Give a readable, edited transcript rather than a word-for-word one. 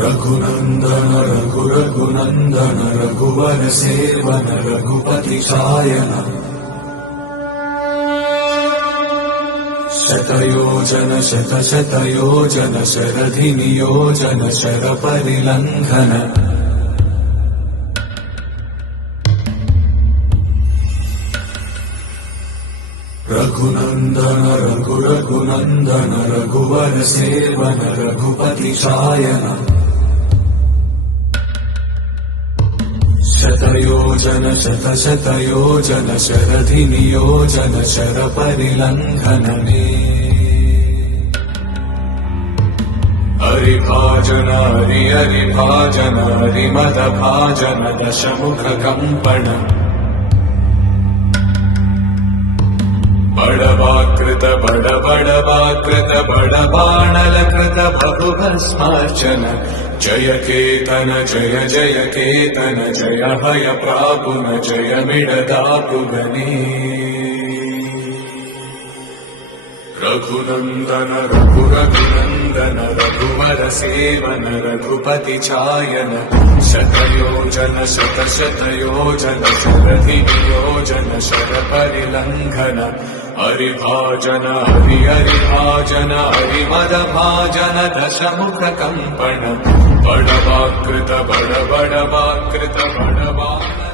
रघुनंदन रघुनंदन रघुवर seven Raghupati Shayan शतयोजन शतयोजन शरधि नियोजन sir परिलंघन Raghunandan Raghunandan रघुवर seven Raghupati Shayan शतयोजन शतयोजन शरधि नियोजन sir परिलंघन हरिभाजन हरिभाजन हरिमद भाजन दशमुख कंपन बड़वाकृत बड़वाकृत बड़बाणलकृत बहुभस्मार्चन जय केतन जय जय केतन जय भय प्रापुन जय मिडदापुगने रघुनंदन रघुनंदन रघुवर सेवन रघुपति चायन शतयोजन शतयोजन शरधि नियोजन शर परिलंघन हरिभाजन हरिभाजन हरिमद भाजन दशमुख कंपन बड़वाकृत बड़वाकृत बड़बाण